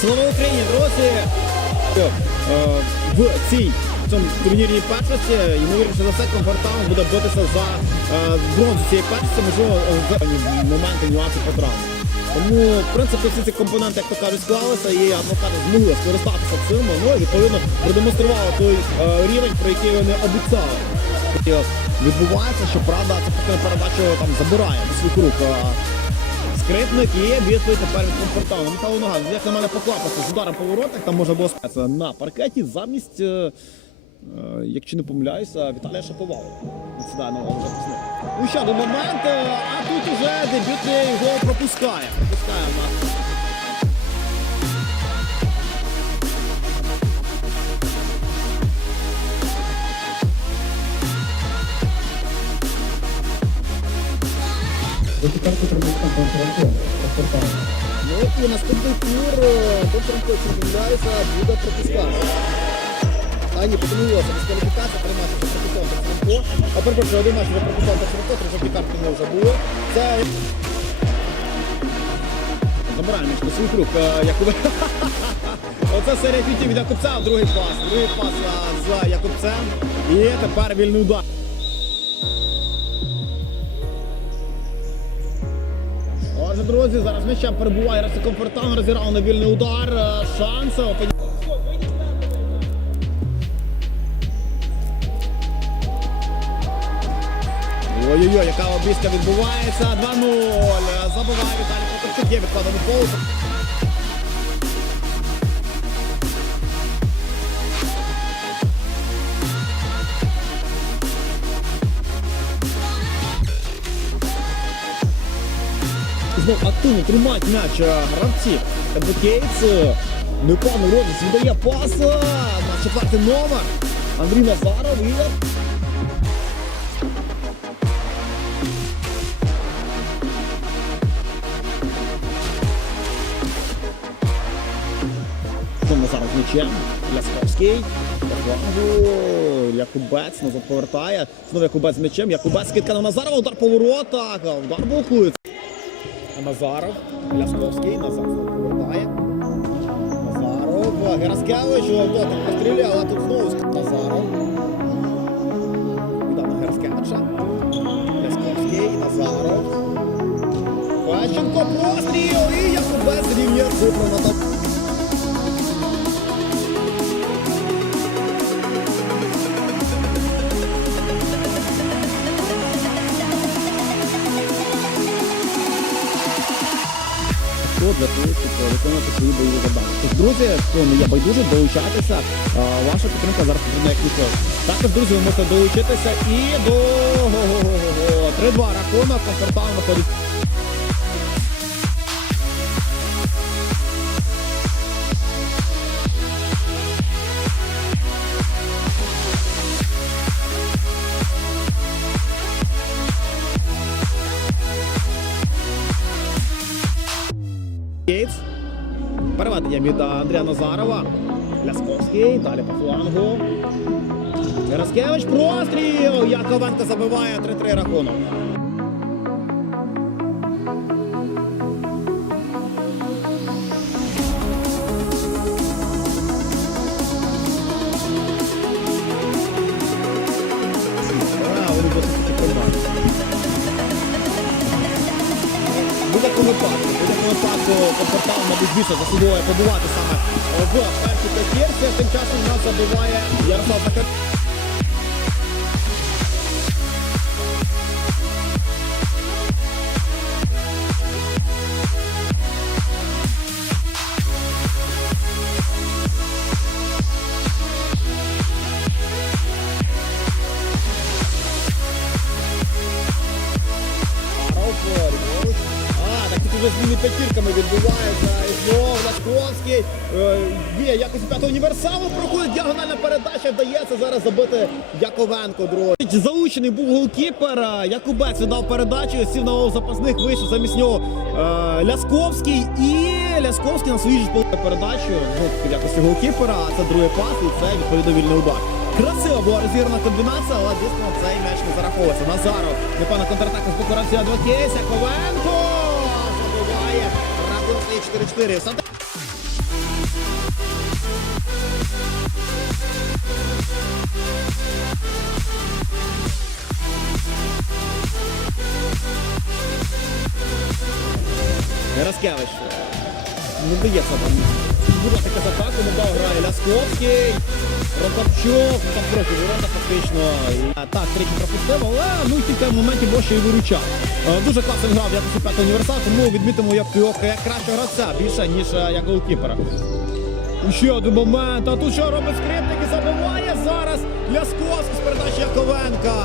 Слава Україні, друзі! Е, В цій цьому турнірній першості, ймовірніше за все, комфортаун буде битися за е, бронзу цієї першості, можливо, в моменти нюанси по травмі. Тому, в принципі, всі ці компоненти, як то кажуть, склалися, і адвокати змогли скористатися цим, ну і відповідно продемонстрували той е, рівень, про який вони обіцяли. Відбувається, що правда, це поки передачу там забирає до своїх рук. А Скрипник є відповідь тепер від комфортауну. Михайло нога, як на мене поклапати з ударом по воротах, там може було спатися на паркеті замість, е, е, якщо не помиляюся, Віталія Шаповалова. Сідає на запасник. Ну ще один момент, а тут уже дебютний його пропускає. Пропускає на Ну і наступний тур не помиляюся, буде пропускати. А ні, помилилося, дискваліфікація, три матчі за пропуском Таценко. А перепрошую, один матч за пропуском Таценко, три жовті картки не вже було. Це... Забираємо між на рук, е, Якубе. Оце серія фітів від Якубця, другий пас. Другий пас а, з Якубцем. І тепер вільний удар. Отже, друзі, зараз м'яча перебуває Раси Комфортан, розіграв на вільний удар. е, Шанс. Ой-ой-ой, яка обіска відбувається. 2-0. Забуває Віталій Потарчук. Є відкладений гол. Знов активно тримають м'яч е, гравці. Адвокейтс. Непевний розіс віддає пас е, на четвертий номер. Андрій Назаров і Назаров з м'ячем. Лясковський. Якубець назад повертає. Знову Якубець з м'ячем. Якубець скидка на Назарова. Удар по воротах. Удар блокується. Назаров, Лясковський, Назаров повертає. Назаров, Гераскевич, дотик постріляв, а тут знову Назаров. Віддав Гераскевича. Лясковський, Назаров. Пащенко, постріл і Якубець рівня цифру для того, щоб виконувати свої бойові завдання. Тож, друзі, хто не є байдуже, долучайтеся. Ваша підтримка зараз потрібна як ніколи. Також, друзі, ви можете долучитися і до 3-2 рахунок комфортально виходить. Переведення від Андрія Назарова. Лясковський. Далі по флангу. Яроскевич. Простріл! Яковенко забиває 3-3 рахунок. Випадку, в будь-якому випадку комфортабельно, мабуть, більше собою побувати саме в першій п'ятірці. Тим часом нас забиває Ярослав Закар. Тут уже зміни п'ятірками відбуваються. І знову Ласковський. Е, якось п'ятого універсалу проходить діагональна передача. Вдається зараз забити Яковенко, друзі. Заучений був голкіпер. Якубець віддав передачу, сів на запасних, вийшов замість нього е, Лясковський. І Лясковський на своїй ж передачу. Ну, якості голкіпера, а це другий пас, і це відповідно вільний удар. Красива була розіграна комбінація, але дійсно цей м'яч не зараховується. Назаров, непевна контратака з гравця Адвокейс, Яковенко 4-4. Санта-. Не вдається там будувати з атаку, Молдав грає Лясковський, Ротапчук, ну, там трохи ворота фактично. Так, третій пропустив, але ну і в моменті Боще і виручав. Е, Дуже класно грав якості п'ятого універсал, тому відмітимо як, як кращого гравця більше, ніж е, як голкіпера. Ще один момент, а тут що робить скрипник і забиває зараз Лясковський з передачі Яковенка.